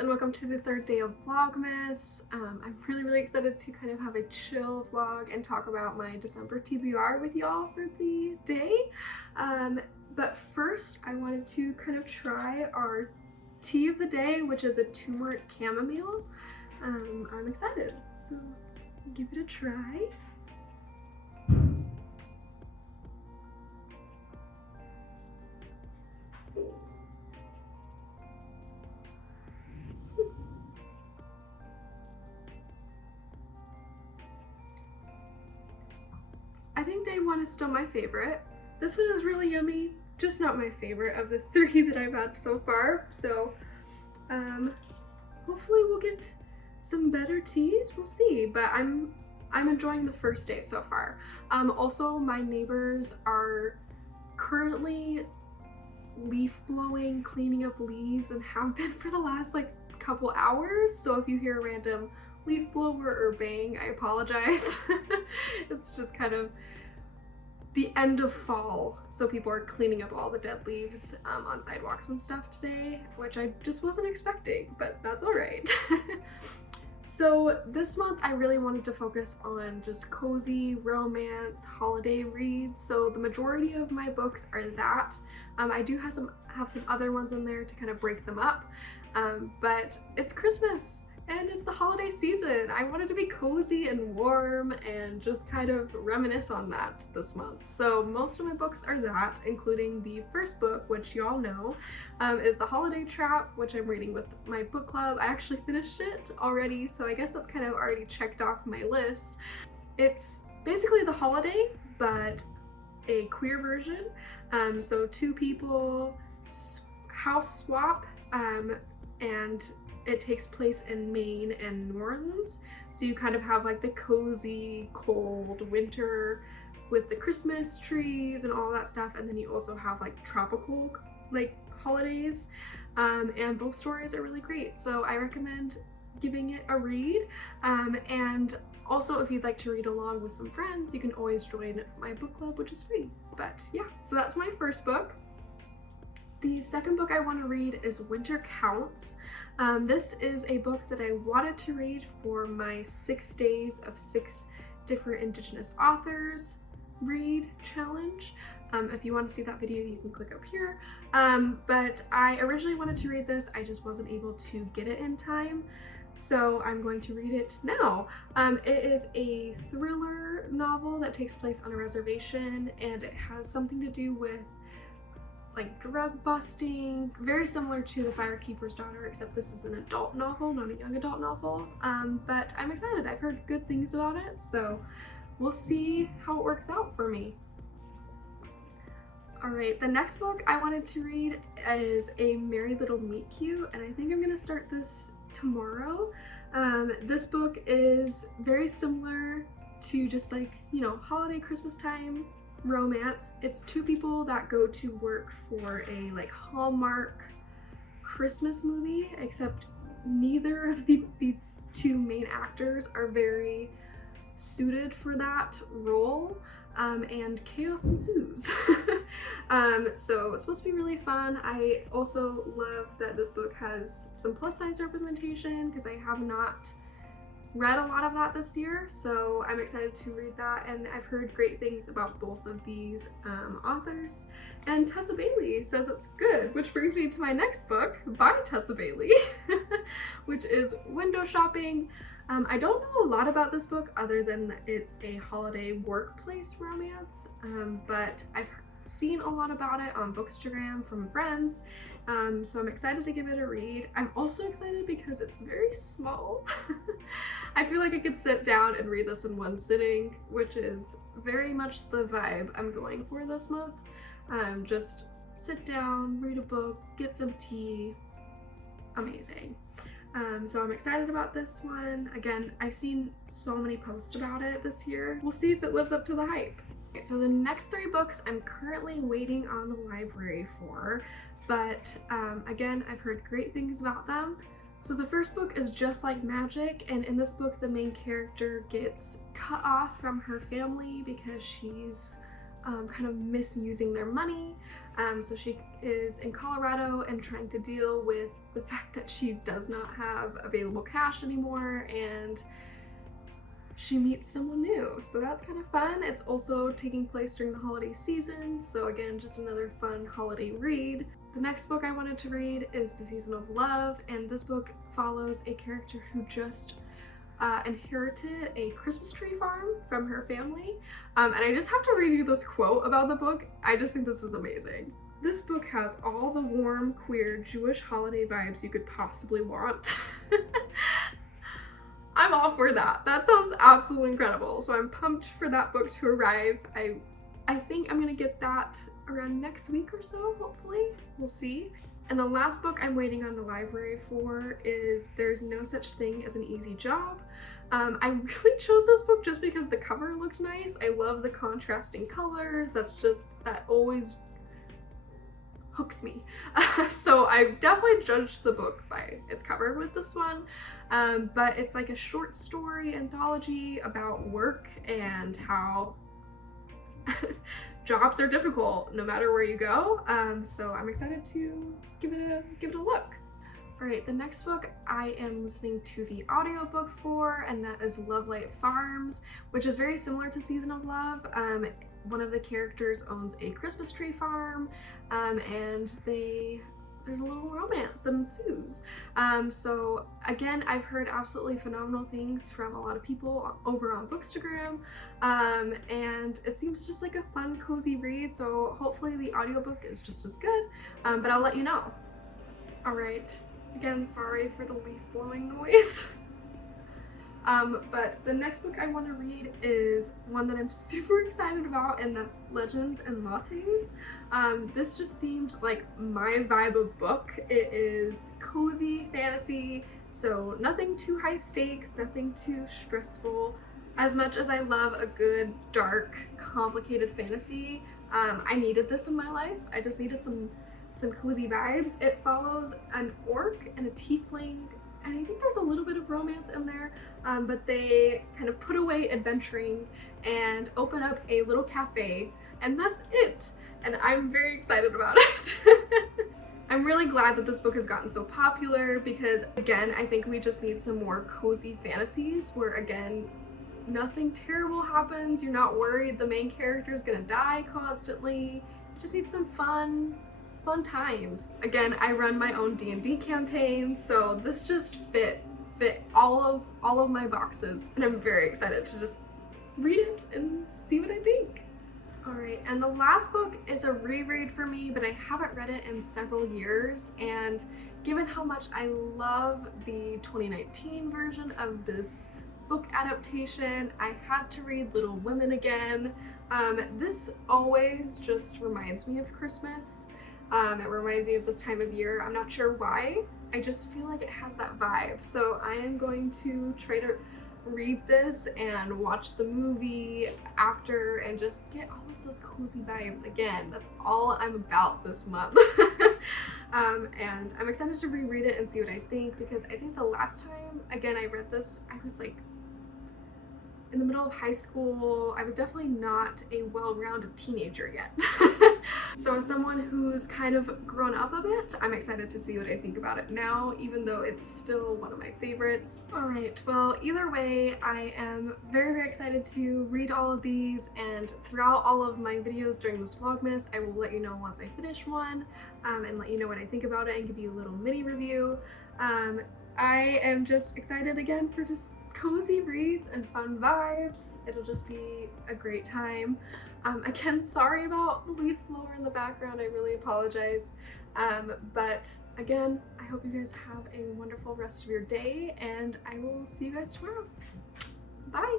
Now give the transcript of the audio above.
and welcome to the third day of Vlogmas. I'm really excited to kind of have a chill vlog and talk about my December TBR with y'all for the day. But first I wanted to kind of try our tea of the day, which is a turmeric chamomile. I'm excited, so let's give it a try. I think day one is still my favorite. This one is really yummy, just not my favorite of the three that I've had so far. So hopefully we'll get some better teas, we'll see. But I'm enjoying the first day so far. Also, my neighbors are currently leaf blowing, cleaning up leaves, and have been for the last like couple hours. So if you hear a random leaf blower or bang, I apologize. It's just kind of the end of fall, so people are cleaning up all the dead leaves on sidewalks and stuff today, which I just wasn't expecting, but that's all right. So this month I really wanted to focus on just cozy romance holiday reads, so the majority of my books are that. I do have some other ones in there to kind of break them up, but it's Christmas and it's the holiday season. I wanted to be cozy and warm and just kind of reminisce on that this month. So most of my books are that, including the first book, which y'all know, is The Holiday Trap, which I'm reading with my book club. I actually finished it already, so I guess that's kind of already checked off my list. It's basically The Holiday, but a queer version. So two people house swap, and it takes place in Maine and New Orleans, so you kind of have like the cozy cold winter with the Christmas trees and all that stuff, and then you also have like tropical like holidays, and both stories are really great, so I recommend giving it a read. And also, if you'd like to read along with some friends, you can always join my book club, which is free. But yeah, so that's my first book. The second book I want to read is Winter Counts. This is a book that I wanted to read for my 6 days of 6 different Indigenous authors read challenge. If you want to see that video, you can click up here. But I originally wanted to read this, I just wasn't able to get it in time, so I'm going to read it now. It is a thriller novel that takes place on a reservation, and it has something to do with like drug busting, very similar to The Firekeeper's Daughter, except this is an adult novel, not a young adult novel. But I'm excited. I've heard good things about it, so we'll see how it works out for me. Alright, the next book I wanted to read is A Merry Little Meet Cute, and I think I'm gonna start this tomorrow. This book is very similar to just like, you know, holiday Christmas time romance. It's two people that go to work for a like Hallmark Christmas movie, except neither of the two main actors are very suited for that role, and chaos ensues. So it's supposed to be really fun. I also love that this book has some plus size representation, because I have not read a lot of that this year, so I'm excited to read that, and I've heard great things about both of these authors, and Tessa Bailey says it's good, which brings me to my next book by Tessa Bailey, which is Window Shopping. I don't know a lot about this book other than that it's a holiday workplace romance, but I've seen a lot about it on Bookstagram from friends, so I'm excited to give it a read. I'm also excited because it's very small. I feel like I could sit down and read this in one sitting, which is very much the vibe I'm going for this month. Just sit down, read a book, get some tea. Amazing. So I'm excited about this one. Again, I've seen so many posts about it this year. We'll see if it lives up to the hype. Okay, so the next 3 books I'm currently waiting on the library for, but again, I've heard great things about them. So the first book is Just Like Magic, and in this book the main character gets cut off from her family because she's kind of misusing their money. So she is in Colorado and trying to deal with the fact that she does not have available cash anymore, and she meets someone new. So that's kind of fun. It's also taking place during the holiday season, so again, just another fun holiday read. The next book I wanted to read is The Season of Love, and this book follows a character who just inherited a Christmas tree farm from her family. And I just have to read you this quote about the book. I just think this is amazing. This book has all the warm, queer, Jewish holiday vibes you could possibly want. I'm all for that. That sounds absolutely incredible. So I'm pumped for that book to arrive. I think I'm gonna get that around next week or so, hopefully. We'll see. And the last book I'm waiting on the library for is There's No Such Thing as an Easy Job. I really chose this book just because the cover looked nice. I love the contrasting colors. That always hooks me. So I definitely judged the book by its cover with this one. But it's like a short story anthology about work and how jobs are difficult no matter where you go. So I'm excited to give it a look. All right, the next book I am listening to the audiobook for, and that is Lovelight Farms, which is very similar to Season of Love. One of the characters owns a Christmas tree farm, and there's a little romance that ensues. So again, I've heard absolutely phenomenal things from a lot of people over on Bookstagram, and it seems just like a fun, cozy read, so hopefully the audiobook is just as good, but I'll let you know. All right, again, sorry for the leaf blowing noise. But the next book I want to read is one that I'm super excited about, and that's Legends and Lattes. This just seemed like my vibe of book. It is cozy fantasy, so nothing too high stakes, nothing too stressful. As much as I love a good, dark, complicated fantasy, I needed this in my life. I just needed some cozy vibes. It follows an orc and a tiefling, and I think there's a little bit of romance in there, but they kind of put away adventuring and open up a little cafe, and that's it. And I'm very excited about it. I'm really glad that this book has gotten so popular because, again, I think we just need some more cozy fantasies where, again, nothing terrible happens. You're not worried the main character is gonna die constantly. You just need some fun times. Again, I run my own D&D campaign, so this just fit all of my boxes, and I'm very excited to just read it and see what I think. All right, and the last book is a reread for me, but I haven't read it in several years, and given how much I love the 2019 version of this book adaptation, I had to read Little Women again. This always just reminds me of Christmas. It reminds me of this time of year. I'm not sure why. I just feel like it has that vibe. So I am going to try to read this and watch the movie after and just get all of those cozy vibes again. That's all I'm about this month. And I'm excited to reread it and see what I think, because I think the last time, again, I read this, I was like in the middle of high school. I was definitely not a well-rounded teenager yet. So as someone who's kind of grown up a bit, I'm excited to see what I think about it now, even though it's still one of my favorites. All right, well, either way, I am very, very excited to read all of these, and throughout all of my videos during this vlogmas, I will let you know once I finish one, and let you know what I think about it and give you a little mini review. I am just excited again for just cozy reads and fun vibes. It'll just be a great time. Again, sorry about the leaf blower in the background. I really apologize. But again, I hope you guys have a wonderful rest of your day, and I will see you guys tomorrow. Bye!